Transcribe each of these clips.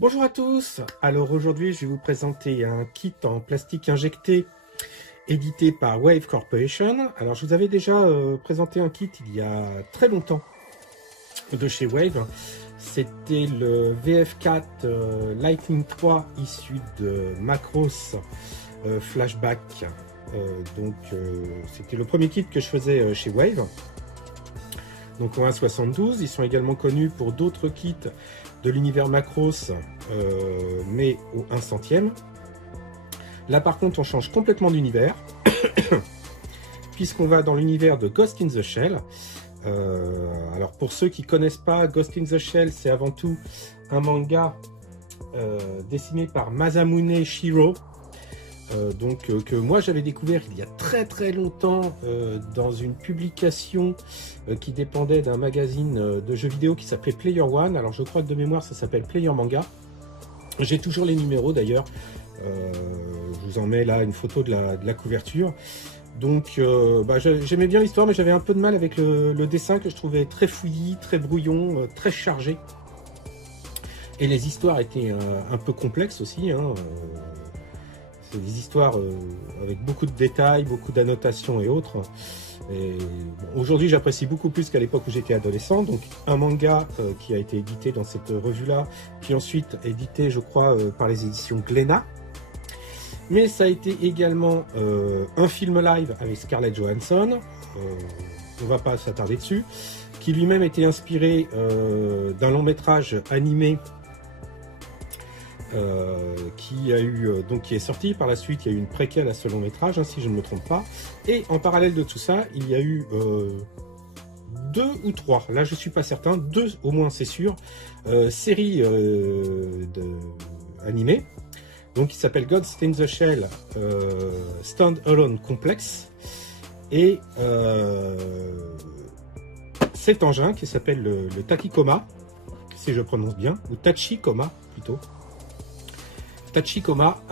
Bonjour à tous, alors aujourd'hui je vais vous présenter un kit en plastique injecté édité par Wave Corporation. Alors je vous avais déjà présenté un kit il y a très longtemps de chez Wave. C'était le VF4 Lightning 3 issu de Macros Flashback. C'était le premier kit que je faisais chez Wave. Donc en 1,72, ils sont également connus pour d'autres kits de l'univers Macros, mais au 1 centième. Là par contre on change complètement d'univers, puisqu'on va dans l'univers de Ghost in the Shell. Alors pour ceux qui ne connaissent pas, Ghost in the Shell, c'est avant tout un manga dessiné par Masamune Shirow, que moi j'avais découvert il y a très longtemps dans une publication qui dépendait d'un magazine de jeux vidéo qui s'appelait Player One. Alors je crois que de mémoire ça s'appelle Player Manga. J'ai toujours les numéros d'ailleurs. Je vous en mets là une photo de la couverture. Donc j'aimais bien l'histoire, mais j'avais un peu de mal avec le dessin que je trouvais très fouillis, très brouillon, très chargé. Et les histoires étaient un peu complexes aussi, hein. C'est des histoires avec beaucoup de détails, beaucoup d'annotations et autres. Et bon, aujourd'hui, j'apprécie beaucoup plus qu'à l'époque où j'étais adolescent. Donc, un manga qui a été édité dans cette revue-là, puis ensuite édité, je crois, par les éditions Glénat. Mais ça a été également un film live avec Scarlett Johansson. On ne va pas s'attarder dessus. Qui lui-même était inspiré d'un long métrage animé qui est sorti par la suite. Il y a eu une préquelle à ce long métrage, hein, si je ne me trompe pas, et en parallèle de tout ça il y a eu 2 ou 3, là je suis pas certain, 2 au moins c'est sûr, séries animées, donc qui s'appelle Ghost in the Shell Stand Alone Complex, et cet engin qui s'appelle le Tachikoma, si je prononce bien, ou Tachikoma plutôt. Tachikoma,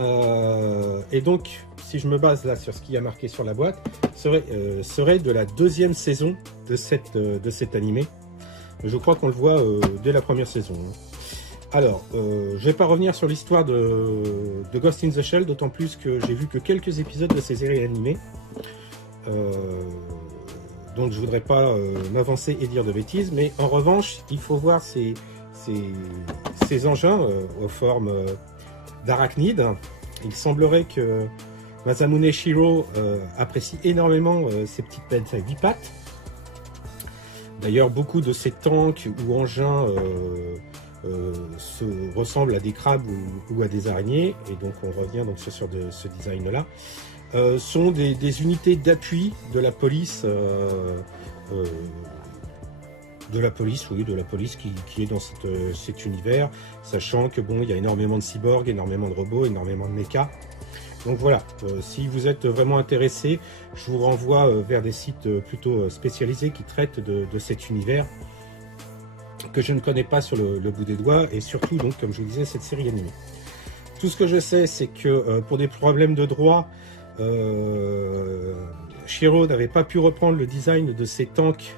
et donc si je me base là sur ce qui a marqué sur la boîte, serait de la 2e saison de cet animé. Je crois qu'on le voit dès la première saison. Alors, je vais pas revenir sur l'histoire de Ghost in the Shell, d'autant plus que j'ai vu que quelques épisodes de ces séries animées. Donc je voudrais pas m'avancer et dire de bêtises, mais en revanche, il faut voir ces engins aux formes d'arachnides. Il semblerait que Masamune Shirow apprécie énormément ces petites bêtes à 8 pattes. D'ailleurs, beaucoup de ces tanks ou engins se ressemblent à des crabes ou à des araignées, et donc on revient donc sur ce design-là. Sont des unités d'appui de la police. De la police qui est dans cet univers, sachant que bon, il y a énormément de cyborgs, énormément de robots, énormément de mechas. Donc voilà, si vous êtes vraiment intéressé, je vous renvoie vers des sites plutôt spécialisés qui traitent de cet univers que je ne connais pas sur le bout des doigts, et surtout donc comme je vous disais, cette série animée. Tout ce que je sais, c'est que pour des problèmes de droit, Shirow n'avait pas pu reprendre le design de ces tanks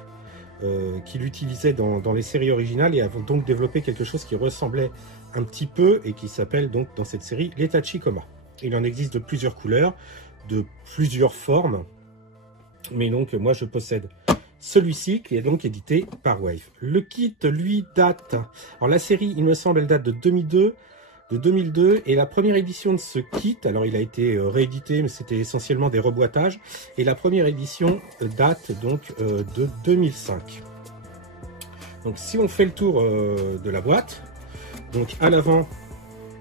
qu'il utilisait dans les séries originales, et a donc développé quelque chose qui ressemblait un petit peu et qui s'appelle donc dans cette série les Tachikoma. Il en existe de plusieurs couleurs, de plusieurs formes, mais donc moi je possède celui-ci qui est donc édité par Wave. Le kit lui date, alors la série il me semble elle date de 2002, et la première édition de ce kit, alors il a été réédité mais c'était essentiellement des reboîtages, et la première édition date donc de 2005. Donc si on fait le tour de la boîte, donc à l'avant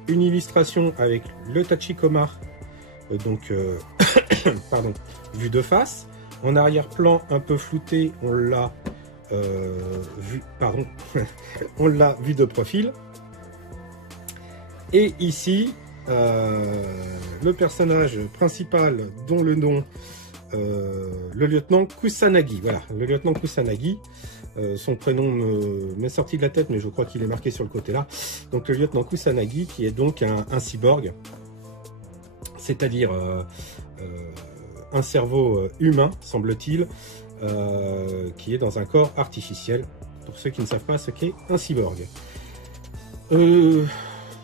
une illustration avec le Tachikoma pardon, vu de face. En arrière-plan un peu flouté, on l'a on l'a vu de profil. Et ici, le personnage principal, dont le nom, le lieutenant Kusanagi. Voilà, le lieutenant Kusanagi. Son prénom m'est sorti de la tête, mais je crois qu'il est marqué sur le côté là. Donc le lieutenant Kusanagi, qui est donc un cyborg, c'est-à-dire un cerveau humain, semble-t-il, qui est dans un corps artificiel, pour ceux qui ne savent pas ce qu'est un cyborg.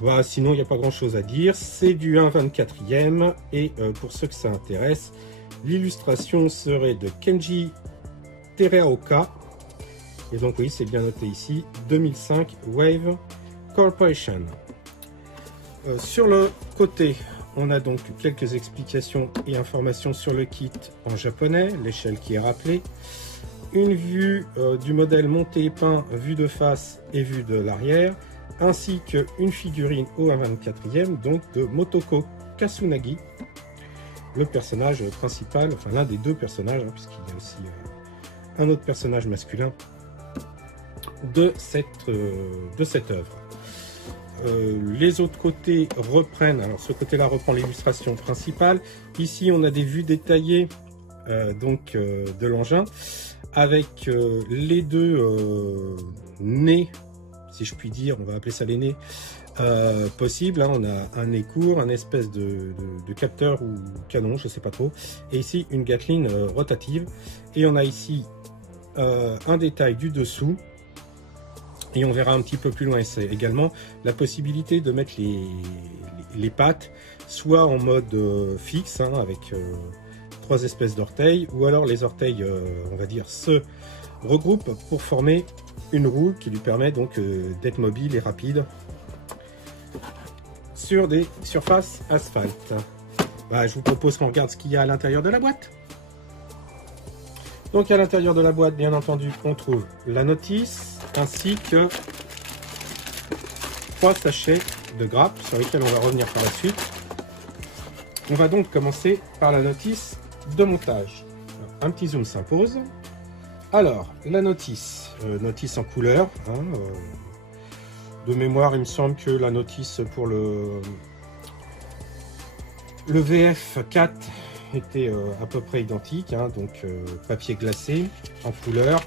Voilà, sinon il n'y a pas grand chose à dire. C'est du 1/24e et pour ceux que ça intéresse, l'illustration serait de Kenji Teraoka. Et donc oui, c'est bien noté ici, 2005 Wave Corporation. Sur le côté, on a donc quelques explications et informations sur le kit en japonais, l'échelle qui est rappelée. Une vue du modèle monté et peint, vue de face et vue de l'arrière, ainsi qu'une figurine au 1/24e, donc de Motoko Kasunagi, le personnage principal, enfin l'un des deux personnages, hein, puisqu'il y a aussi un autre personnage masculin de cette œuvre. Les autres côtés reprennent, alors ce côté-là reprend l'illustration principale. Ici, on a des vues détaillées de l'engin, avec les deux nez, si je puis dire, on va appeler ça les nez, possibles. Hein. On a un nez court, un espèce de capteur ou canon, je sais pas trop, et ici une Gatling rotative. Et on a ici un détail du dessous, et on verra un petit peu plus loin, c'est également la possibilité de mettre les pattes soit en mode fixe, hein, avec 3 espèces d'orteils, ou alors les orteils, on va dire, se regroupent pour former une roue qui lui permet donc d'être mobile et rapide sur des surfaces asphalte. Bah, je vous propose qu'on regarde ce qu'il y a à l'intérieur de la boîte. Donc à l'intérieur de la boîte, bien entendu, on trouve la notice ainsi que 3 sachets de grappes sur lesquels on va revenir par la suite. On va donc commencer par la notice de montage. Un petit zoom s'impose. Alors, la notice, notice en couleur. Hein, de mémoire, il me semble que la notice pour le VF4 était à peu près identique, hein, donc papier glacé en couleur.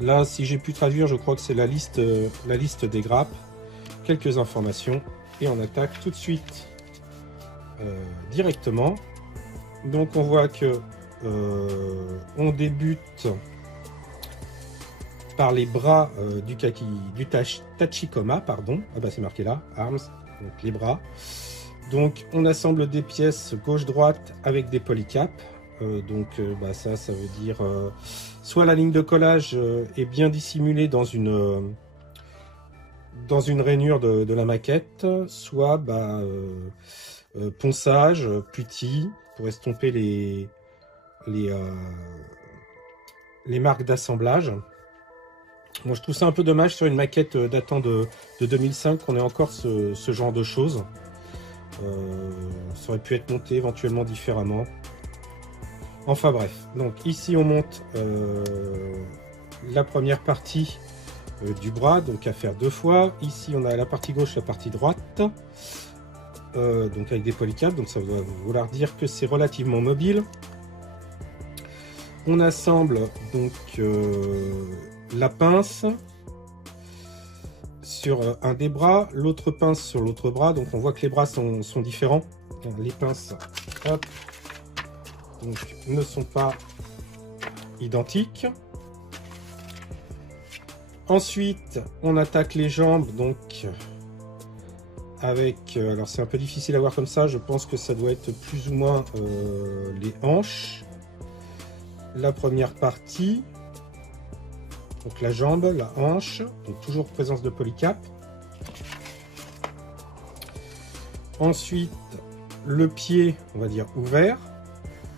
Là, si j'ai pu traduire, je crois que c'est la liste des grappes, quelques informations, et on attaque tout de suite directement. Donc on voit que on débute par les bras du Tachikoma, pardon. Ah bah c'est marqué là, arms, donc les bras. Donc on assemble des pièces gauche-droite avec des polycaps. Ça veut dire soit la ligne de collage est bien dissimulée dans une rainure de la maquette, soit ponçage, putty pour estomper les marques d'assemblage. Bon, je trouve ça un peu dommage sur une maquette datant de 2005 qu'on ait encore ce genre de choses. Ça aurait pu être monté éventuellement différemment. Enfin bref, donc ici on monte la première partie du bras, donc à faire 2 fois. Ici on a la partie gauche, la partie droite, donc avec des polycaps, donc ça va vouloir dire que c'est relativement mobile. On assemble donc la pince sur un des bras, l'autre pince sur l'autre bras, donc on voit que les bras sont différents. Les pinces, hop, donc, ne sont pas identiques. Ensuite, on attaque les jambes, donc avec, alors c'est un peu difficile à voir comme ça, je pense que ça doit être plus ou moins les hanches. La première partie, donc la jambe, la hanche, donc toujours présence de polycap. Ensuite, le pied, on va dire ouvert,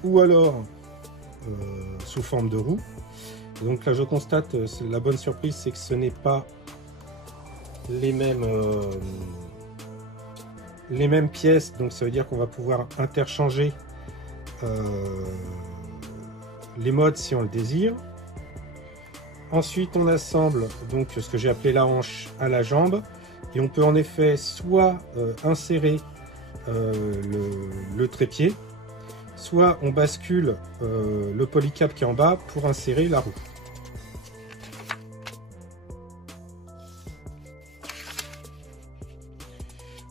ou alors sous forme de roue. Et donc là, je constate, la bonne surprise, c'est que ce n'est pas les mêmes pièces, donc ça veut dire qu'on va pouvoir interchanger les modes si on le désire. Ensuite, on assemble donc ce que j'ai appelé la hanche à la jambe, et on peut en effet soit insérer le trépied, soit on bascule le polycap qui est en bas pour insérer la roue.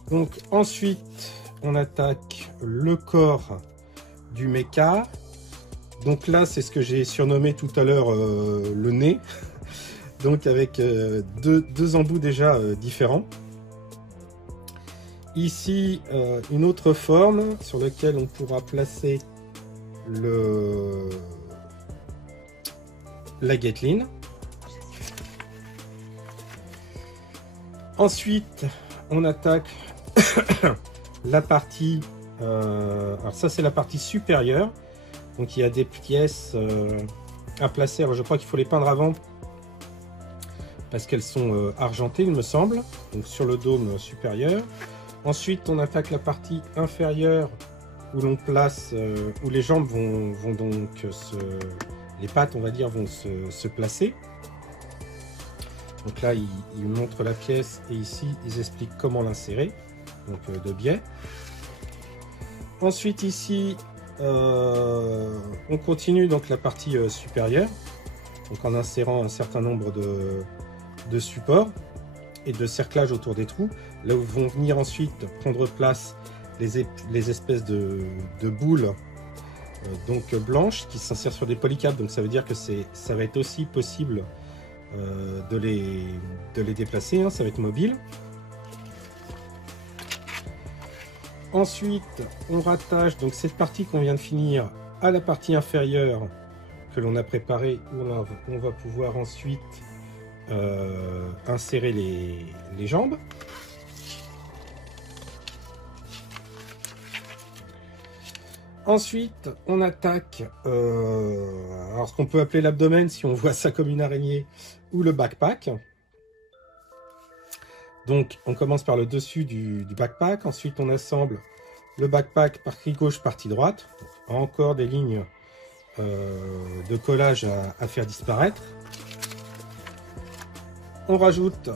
Donc ensuite, on attaque le corps du mecha. Donc là, c'est ce que j'ai surnommé tout à l'heure le nez. Donc avec deux embouts déjà différents. Ici, une autre forme sur laquelle on pourra placer la Gatling. Ensuite, on attaque la partie... alors ça, c'est la partie supérieure. Donc il y a des pièces à placer. Alors je crois qu'il faut les peindre avant parce qu'elles sont argentées, il me semble. Donc sur le dôme supérieur. Ensuite, on attaque la partie inférieure où l'on place, où les jambes vont donc les pattes, on va dire, vont se placer. Donc là, ils montrent la pièce et ici, ils expliquent comment l'insérer, donc de biais. Ensuite, ici, on continue donc la partie supérieure, donc en insérant un certain nombre de supports et de cerclages autour des trous, là où vont venir ensuite prendre place les espèces de boules donc blanches qui s'insèrent sur des polycapes. Donc ça veut dire que ça va être aussi possible de les déplacer, hein, ça va être mobile. Ensuite, on rattache donc cette partie qu'on vient de finir à la partie inférieure que l'on a préparée, où on va pouvoir ensuite insérer les jambes. Ensuite, on attaque alors ce qu'on peut appeler l'abdomen si on voit ça comme une araignée, ou le backpack. Donc, on commence par le dessus du backpack. Ensuite, on assemble le backpack partie gauche, partie droite. Donc, encore des lignes de collage à faire disparaître. On rajoute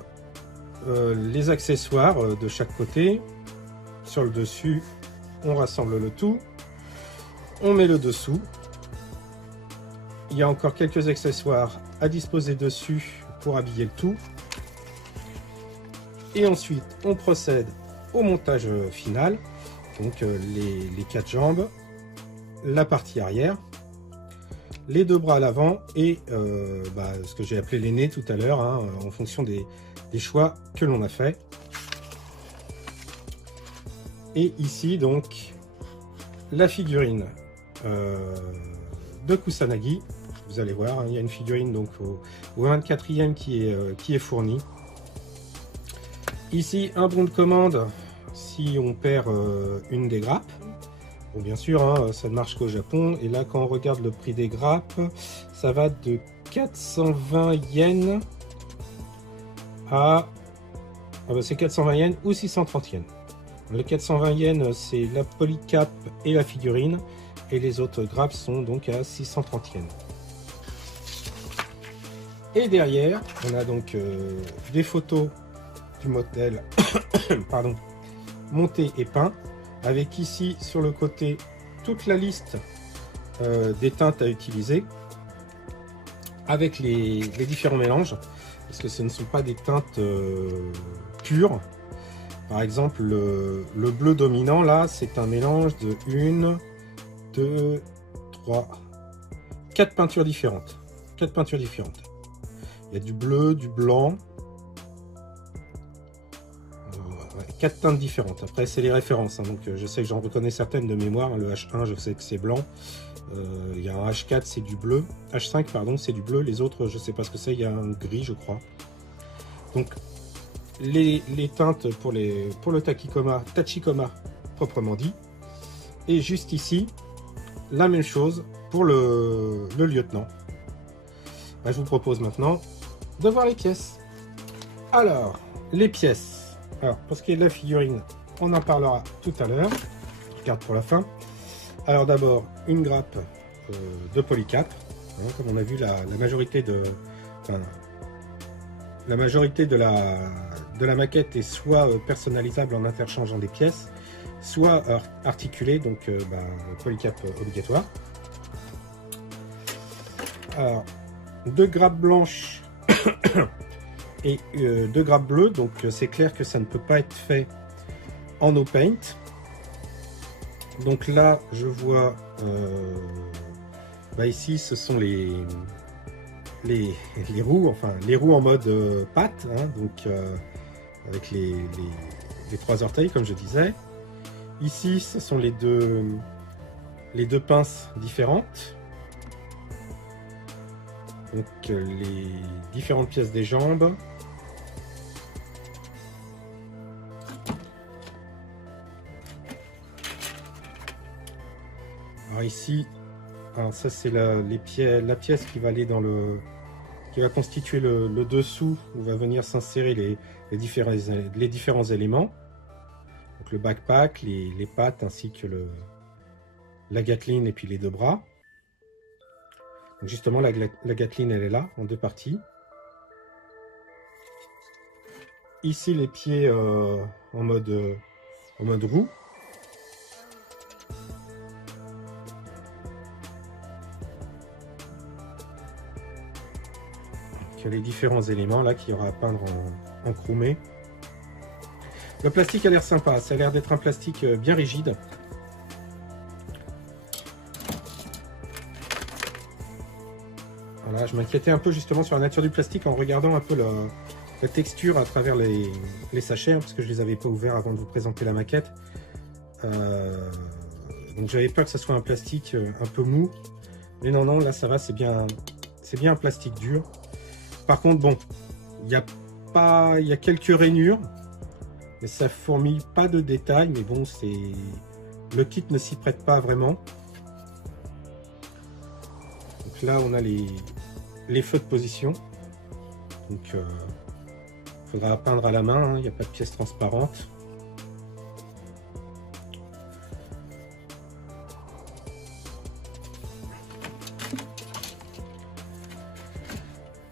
les accessoires de chaque côté. Sur le dessus, on rassemble le tout. On met le dessous. Il y a encore quelques accessoires à disposer dessus pour habiller le tout. Et ensuite, on procède au montage final. Donc les quatre jambes, la partie arrière, les deux bras à l'avant et ce que j'ai appelé les nez tout à l'heure, hein, en fonction des choix que l'on a fait. Et ici, donc, la figurine de Kusanagi. Vous allez voir, hein, il y a une figurine donc au 24e qui est fournie. Ici, un bon de commande si on perd une des grappes. Bon, bien sûr, hein, ça ne marche qu'au Japon. Et là, quand on regarde le prix des grappes, ça va de 420 yens à... c'est 420 yens ou 630 yens. Les 420 yens, c'est la polycap et la figurine. Et les autres grappes sont donc à 630 yens. Et derrière, on a donc des photos du modèle pardon, monté et peint, avec ici sur le côté toute la liste des teintes à utiliser, avec les différents mélanges, parce que ce ne sont pas des teintes pures. Par exemple, le bleu dominant, là, c'est un mélange de 1, 2, 3, 4 peintures différentes. 4 peintures différentes. Il y a du bleu, du blanc, 4 teintes différentes. Après, c'est les références, hein, donc je sais que j'en reconnais certaines de mémoire. Le H1, je sais que c'est blanc. Il y a un H4, c'est du bleu. H5, pardon, c'est du bleu. Les autres, je sais pas ce que c'est. Il y a un gris, je crois. Donc, les teintes pour le tachikoma proprement dit. Et juste ici, la même chose pour le lieutenant. Je vous propose maintenant de voir les pièces. Alors, les pièces. Alors, pour ce qui est de la figurine, on en parlera tout à l'heure. Je garde pour la fin. Alors d'abord, une grappe de polycap. Hein, comme on a vu, la majorité de la maquette est soit personnalisable en interchangeant des pièces, soit articulée, donc polycap obligatoire. Alors, 2 grappes blanches et 2 grappes bleues, donc c'est clair que ça ne peut pas être fait en no paint. Donc là, je vois ici, ce sont les roues, enfin les roues en mode patte, hein, donc avec les 3 orteils comme je disais. Ici, ce sont les deux pinces différentes. Donc les différentes pièces des jambes. Alors ici, alors ça c'est la pièce qui va aller dans qui va constituer le dessous où va venir s'insérer les différents éléments. Donc le backpack, les pattes ainsi que la Gatling et puis les 2 bras. Donc justement la Gatling elle est là en 2 parties. Ici les pieds en mode roue. Donc, les différents éléments là qu'il y aura à peindre en chromé. Le plastique a l'air sympa, ça a l'air d'être un plastique bien rigide. Voilà, je m'inquiétais un peu justement sur la nature du plastique en regardant un peu la texture à travers les sachets, hein, parce que je ne les avais pas ouverts avant de vous présenter la maquette. Donc j'avais peur que ça soit un plastique un peu mou. Mais non, non, là ça va, c'est bien un plastique dur. Par contre, bon, il y a quelques rainures. Mais ça fourmille pas de détails, mais bon, le kit ne s'y prête pas vraiment. Donc là, on a les feux de position. Donc, il faudra peindre à la main, hein, il n'y a pas de pièce transparente.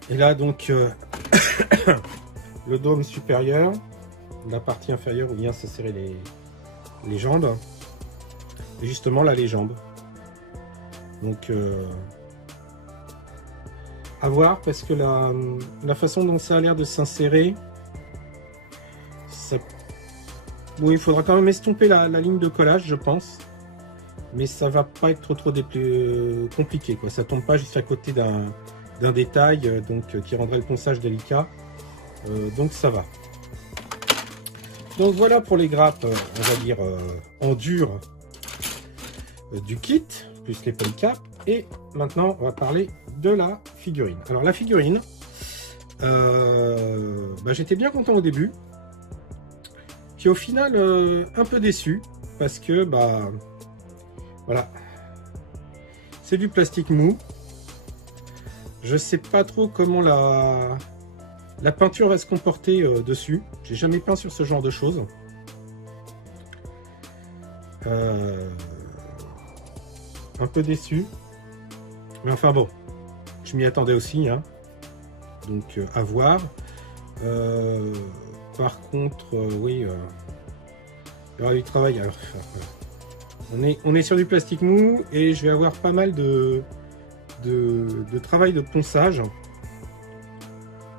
Et là, donc, le dôme supérieur. La partie inférieure où vient se serrer les jambes. Et justement là les jambes. Donc à voir parce que la façon dont ça a l'air de s'insérer, oui, il faudra quand même estomper la ligne de collage je pense. Mais ça va pas être trop compliqué quoi. Ça tombe pas juste à côté d'un détail donc qui rendrait le ponçage délicat. Donc ça va. Donc voilà pour les grappes, on va dire en dur du kit, plus les polycaps. Et maintenant, on va parler de la figurine. Alors la figurine, j'étais bien content au début. Puis au final, un peu déçu. Parce que, voilà, c'est du plastique mou. Je sais pas trop comment la peinture va se comporter dessus. J'ai jamais peint sur ce genre de choses. Un peu déçu. Mais enfin bon, je m'y attendais aussi. Hein. Donc à voir. Par contre, oui, il y aura du travail. Alors, on est sur du plastique mou et je vais avoir pas mal de travail de ponçage.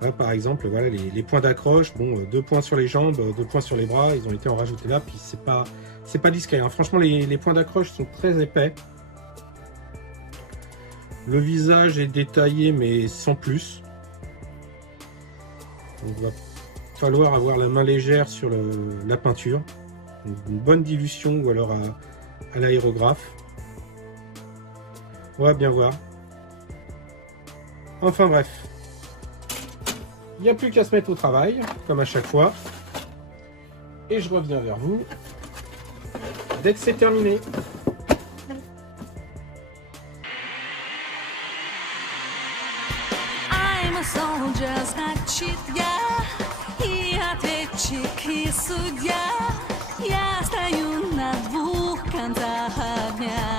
Là, par exemple, voilà les points d'accroche, bon, 2 points sur les jambes, 2 points sur les bras, ils ont été en rajoutés là, puis c'est pas discret. Hein. Franchement, les points d'accroche sont très épais. Le visage est détaillé, mais sans plus. Donc, il va falloir avoir la main légère sur la peinture, une bonne dilution ou alors à l'aérographe. On va bien voir. Enfin bref. Il n'y a plus qu'à se mettre au travail, comme à chaque fois. Et je reviens vers vous dès que c'est terminé. I'm a soldier, значит я и ответчик, и судья. Я стою на 2 концах огня,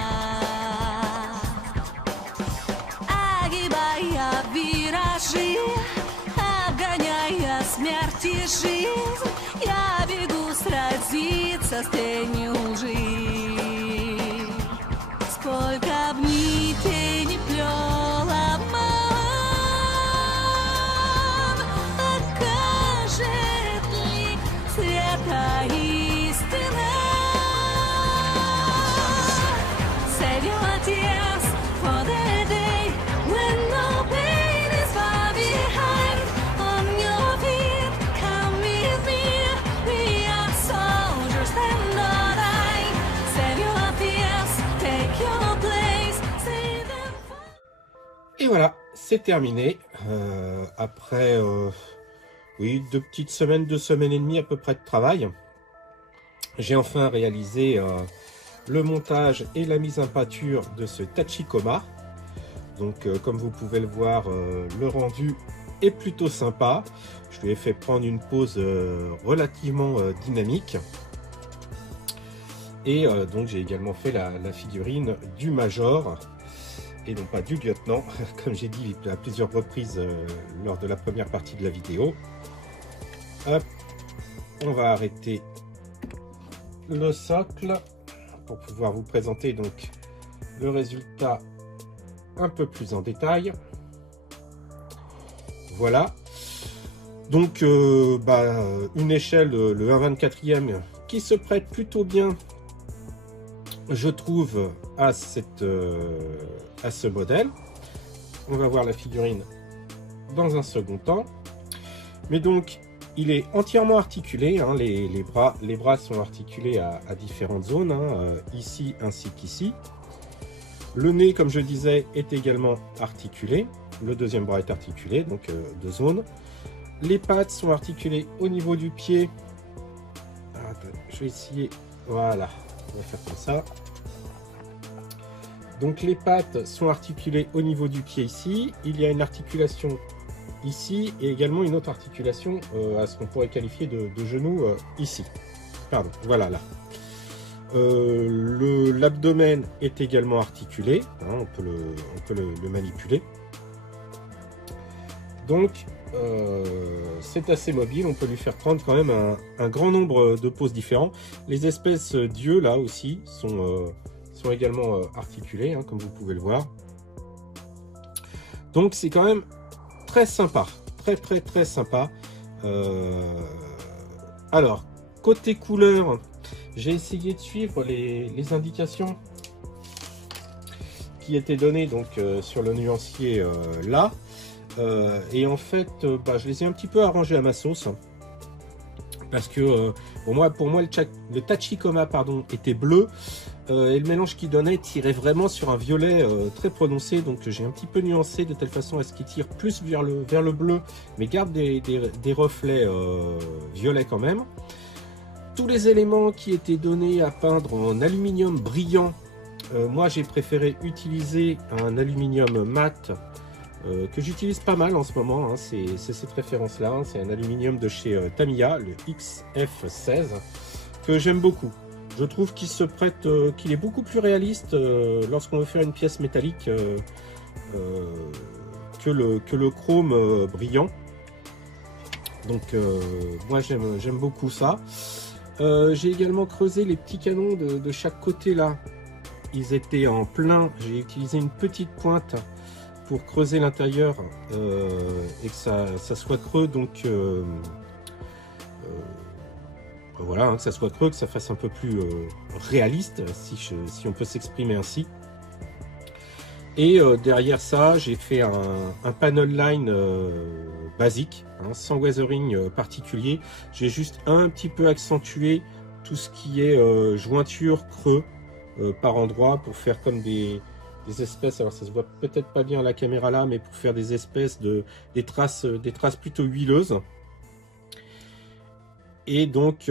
огибая виражи, обгоняя смерть и жизнь, я бегу сразиться с тенью лжи. Сколько б ни тени плел обман, окажет ли света истина? Save your tears for the day when no pain is voilà, c'est terminé. Après, oui, 2 petites semaines, 2 semaines et demie à peu près de travail. J'ai enfin réalisé le montage et la mise en pâture de ce Tachikoma. Donc, comme vous pouvez le voir, le rendu est plutôt sympa. Je lui ai fait prendre une pause relativement dynamique. Et donc, j'ai également fait la figurine du Major. Et non pas du lieutenant, comme j'ai dit à plusieurs reprises lors de la première partie de la vidéo. Hop, on va arrêter le socle pour pouvoir vous présenter donc le résultat un peu plus en détail. Voilà. Donc une échelle, le 1/24e, qui se prête plutôt bien, je trouve, à ce modèle. On va voir la figurine dans un second temps. Mais donc, il est entièrement articulé, hein, les bras sont articulés à différentes zones, hein, ici ainsi qu'ici. Le nez, comme je disais, est également articulé. Le deuxième bras est articulé, donc 2 zones. Les pattes sont articulées au niveau du pied. Attends, je vais essayer. Voilà, on va faire comme ça. Donc les pattes sont articulées au niveau du pied ici. Il y a une articulation ici et également une autre articulation à ce qu'on pourrait qualifier de genou ici. Pardon, voilà là. L'abdomen est également articulé, hein, on peut le manipuler. Donc c'est assez mobile, on peut lui faire prendre quand même un grand nombre de poses différents. Les espèces d'yeux là aussi sont également articulés, hein, comme vous pouvez le voir. Donc c'est quand même très sympa, très sympa. Alors côté couleur, j'ai essayé de suivre les indications qui étaient données donc sur le nuancier là, et en fait je les ai un petit peu arrangés à ma sauce, parce que pour moi le Tachikoma était bleu. Et le mélange qu'il donnait tirait vraiment sur un violet très prononcé, donc j'ai un petit peu nuancé de telle façon à ce qu'il tire plus vers le bleu, mais garde des reflets violets quand même. Tous les éléments qui étaient donnés à peindre en aluminium brillant, moi j'ai préféré utiliser un aluminium mat que j'utilise pas mal en ce moment, hein, c'est cette référence là, hein, c'est un aluminium de chez Tamiya, le XF16, que j'aime beaucoup. Je trouve qu'il se prête, qu'il est beaucoup plus réaliste lorsqu'on veut faire une pièce métallique que le chrome brillant. Donc moi j'aime beaucoup ça. J'ai également creusé les petits canons de chaque côté là. Ils étaient en plein. J'ai utilisé une petite pointe pour creuser l'intérieur et que ça soit creux, donc voilà, hein, que ça soit creux, que ça fasse un peu plus réaliste, si on peut s'exprimer ainsi. Et derrière ça, j'ai fait un panel line basique, hein, sans weathering particulier. J'ai juste un petit peu accentué tout ce qui est jointure creux par endroit, pour faire comme des espèces, alors ça se voit peut-être pas bien à la caméra là, mais pour faire des espèces des traces plutôt huileuses. Et donc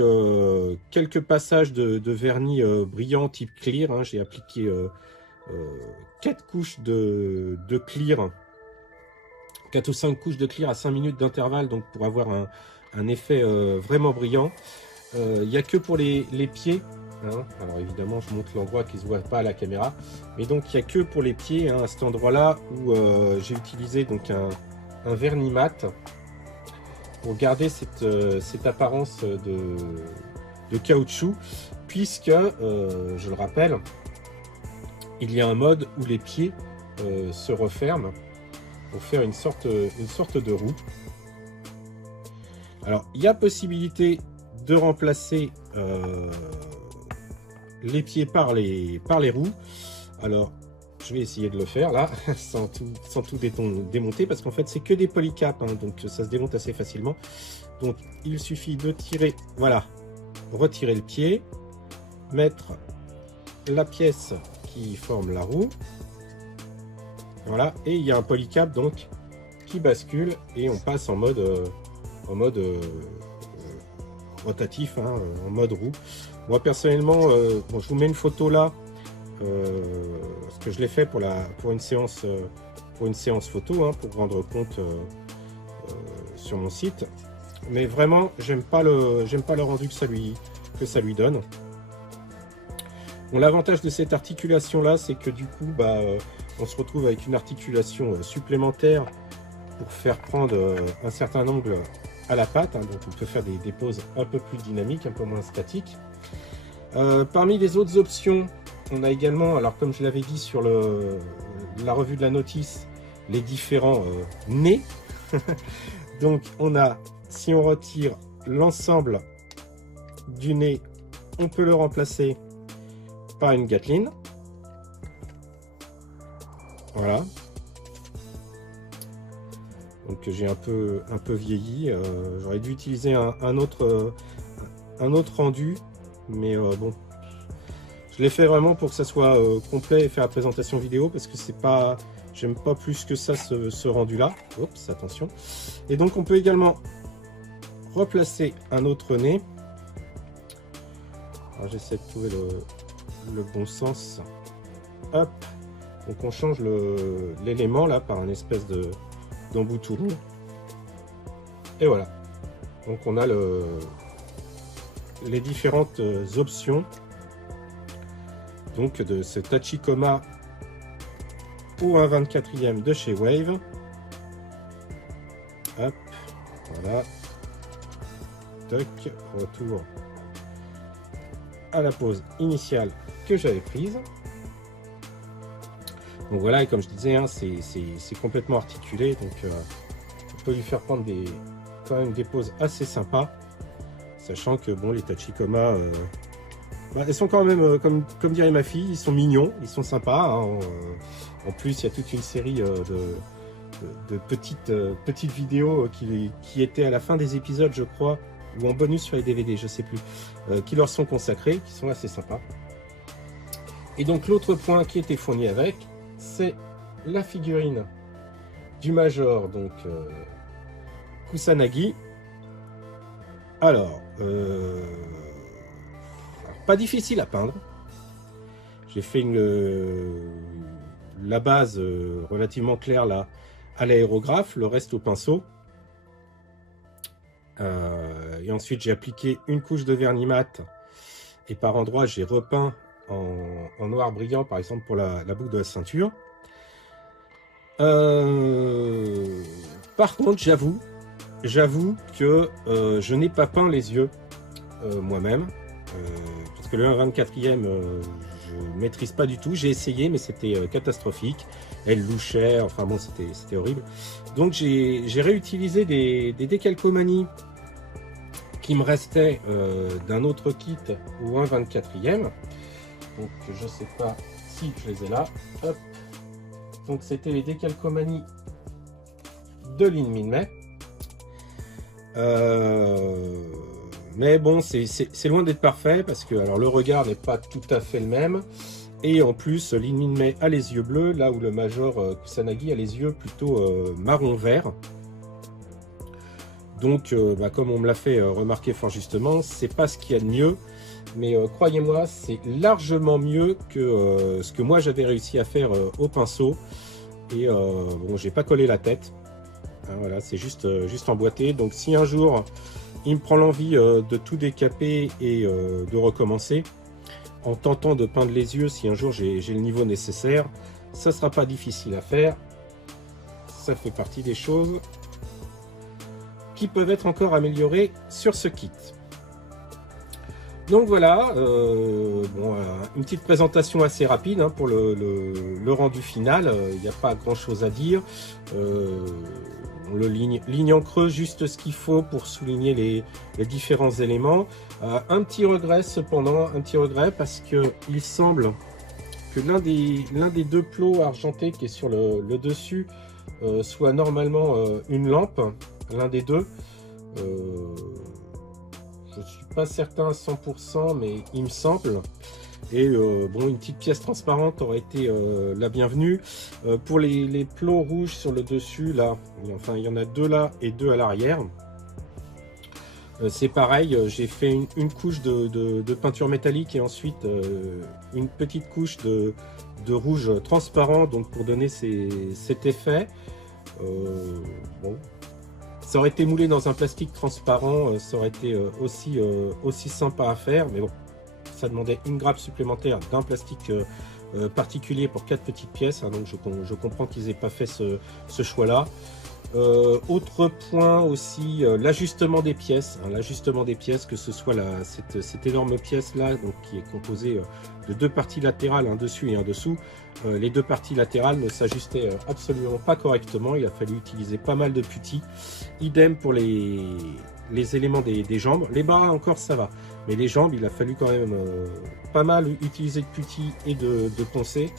quelques passages de vernis brillant type clear, hein. J'ai appliqué 4 couches de clear, 4 ou 5 couches de clear à 5 minutes d'intervalle, donc pour avoir un effet vraiment brillant. Il n'y a que pour les pieds, hein. Alors évidemment je montre l'endroit qui ne se voit pas à la caméra, mais donc il n'y a que pour les pieds, hein, à cet endroit là où j'ai utilisé donc un vernis mat pour garder cette apparence de caoutchouc, puisque je le rappelle, il y a un mode où les pieds se referment pour faire une sorte de roue. Alors il y a possibilité de remplacer les pieds par les roues. Alors je vais essayer de le faire là sans tout démonter, parce qu'en fait c'est que des polycaps, hein, donc ça se démonte assez facilement. Donc il suffit de tirer, voilà, retirer le pied, mettre la pièce qui forme la roue, Voilà, et il y a un polycap donc qui bascule et on passe en mode rotatif, hein, en mode roue. Moi personnellement, bon, je vous mets une photo là, parce que je l'ai fait pour une séance photo, hein, pour rendre compte sur mon site. Mais vraiment, j'aime pas le rendu que ça lui donne. Bon, l'avantage de cette articulation là, c'est que du coup, on se retrouve avec une articulation supplémentaire pour faire prendre un certain angle à la patte, hein, donc on peut faire des poses un peu plus dynamiques, un peu moins statiques. Parmi les autres options, on a également, alors comme je l'avais dit sur la revue de la notice, les différents nez. Donc on a, si on retire l'ensemble du nez, on peut le remplacer par une Gatling. Voilà. Donc j'ai un peu vieilli. J'aurais dû utiliser un autre rendu, mais bon, je l'ai fait vraiment pour que ça soit complet et faire la présentation vidéo, parce que c'est pas, j'aime pas plus que ça ce rendu là. Oups, attention. Et donc on peut également replacer un autre nez. Alors j'essaie de trouver le bon sens. Hop. Donc on change l'élément là par une espèce d'emboutourou. Et voilà. Donc on a les différentes options donc de ce Tachikoma ou un 24e de chez Wave. Hop, voilà. Toc, retour à la pose initiale que j'avais prise. Donc voilà, et comme je disais, hein, c'est complètement articulé, donc on peut lui faire prendre quand même des poses assez sympas, sachant que bon, les Tachikoma, elles sont quand même, comme dirait ma fille, ils sont mignons, ils sont sympas. Hein, en plus, il y a toute une série de petites vidéos qui étaient à la fin des épisodes, je crois, ou en bonus sur les DVD, je sais plus, qui leur sont consacrés, qui sont assez sympas. Et donc l'autre point qui était fourni avec, c'est la figurine du Major, donc Kusanagi. Alors, pas difficile à peindre. J'ai fait la base relativement claire là à l'aérographe, le reste au pinceau. Et ensuite j'ai appliqué une couche de vernis mat et par endroits j'ai repeint en noir brillant, par exemple pour la boucle de la ceinture. Par contre, j'avoue que je n'ai pas peint les yeux moi-même, parce que le 1/24e je maîtrise pas du tout. J'ai essayé, mais c'était catastrophique. Elle louchait, enfin bon, c'était horrible. Donc j'ai réutilisé des décalcomanies qui me restaient d'un autre kit ou 1/24e. Donc je sais pas si je les ai là. Hop. Donc c'était les décalcomanies de Lin Minmay. Mais bon, c'est loin d'être parfait, parce que alors le regard n'est pas tout à fait le même. Et en plus, Lin Minmay a les yeux bleus, là où le Major Kusanagi a les yeux plutôt marron-vert. Donc, comme on me l'a fait remarquer fort justement, c'est pas ce qu'il y a de mieux. Mais croyez-moi, c'est largement mieux que ce que moi j'avais réussi à faire au pinceau. Et bon, j'ai pas collé la tête. Hein, voilà, c'est juste emboîté. Donc si un jour il me prend l'envie de tout décaper et de recommencer, en tentant de peindre les yeux, si un jour j'ai le niveau nécessaire, ça sera pas difficile à faire. Ça fait partie des choses qui peuvent être encore améliorées sur ce kit. Donc voilà, une petite présentation assez rapide hein, pour le rendu final. Il n'y a pas grand chose à dire. On le ligne en creux juste ce qu'il faut pour souligner les différents éléments. Un petit regret cependant, parce que il semble que l'un des deux plots argentés qui est sur le dessus soit normalement une lampe, l'un des deux. Je suis pas certain à 100%, mais il me semble. Et bon, une petite pièce transparente aurait été la bienvenue. Pour les plots rouges sur le dessus, là, enfin il y en a 2 là et 2 à l'arrière. C'est pareil, j'ai fait une couche de peinture métallique et ensuite une petite couche de rouge transparent, donc pour donner cet effet. Bon, ça aurait été moulé dans un plastique transparent, ça aurait été aussi sympa à faire, mais bon, ça demandait une grappe supplémentaire d'un plastique particulier pour 4 petites pièces, hein, donc je comprends qu'ils n'aient pas fait ce choix-là. Autre point aussi, l'ajustement des pièces, hein, l'ajustement des pièces, que ce soit cette énorme pièce là, donc qui est composée de 2 parties latérales, un dessus et un dessous. Les 2 parties latérales ne s'ajustaient absolument pas correctement, il a fallu utiliser pas mal de putty. Idem pour les éléments des jambes. Les bras encore ça va, mais les jambes il a fallu quand même pas mal utiliser de putty et de poncer.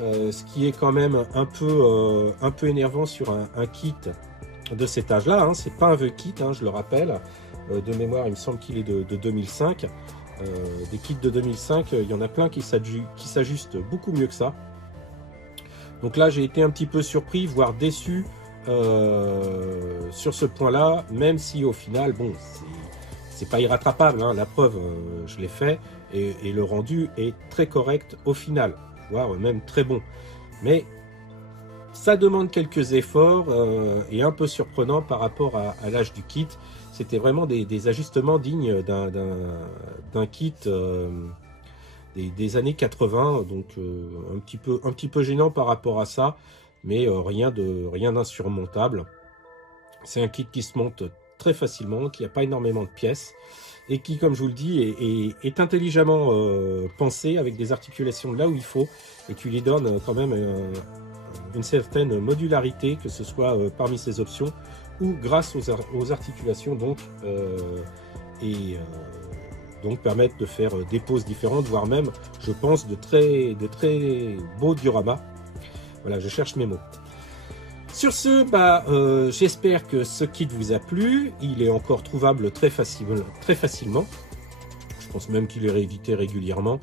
Ce qui est quand même un peu énervant sur un kit de cet âge-là, hein. C'est pas un vieux kit, hein, je le rappelle. De mémoire, il me semble qu'il est de 2005. Des kits de 2005, il y en a plein qui s'ajustent beaucoup mieux que ça. Donc là, j'ai été un petit peu surpris, voire déçu sur ce point-là, même si au final, bon, c'est pas irrattrapable, hein, la preuve, je l'ai fait, et le rendu est très correct au final, voire même très bon. Mais ça demande quelques efforts et un peu surprenant par rapport à l'âge du kit. C'était vraiment des ajustements dignes d'un kit des années 80, donc un petit peu gênant par rapport à ça, mais rien d'insurmontable. C'est un kit qui se monte très facilement, qui n'a pas énormément de pièces, et qui, comme je vous le dis, est intelligemment pensé, avec des articulations là où il faut, et qui lui donne quand même une certaine modularité, que ce soit parmi ses options, ou grâce aux articulations, donc, donc permettent de faire des poses différentes, voire même, je pense, de très beaux dioramas. Voilà, je cherche mes mots. Sur ce, j'espère que ce kit vous a plu. Il est encore trouvable très facilement. Je pense même qu'il est réédité régulièrement.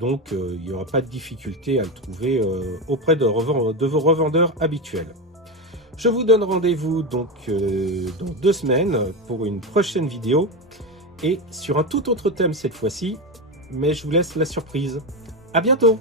Donc, il n'y aura pas de difficulté à le trouver auprès de vos revendeurs habituels. Je vous donne rendez-vous donc dans 2 semaines pour une prochaine vidéo et sur un tout autre thème cette fois-ci, mais je vous laisse la surprise. À bientôt!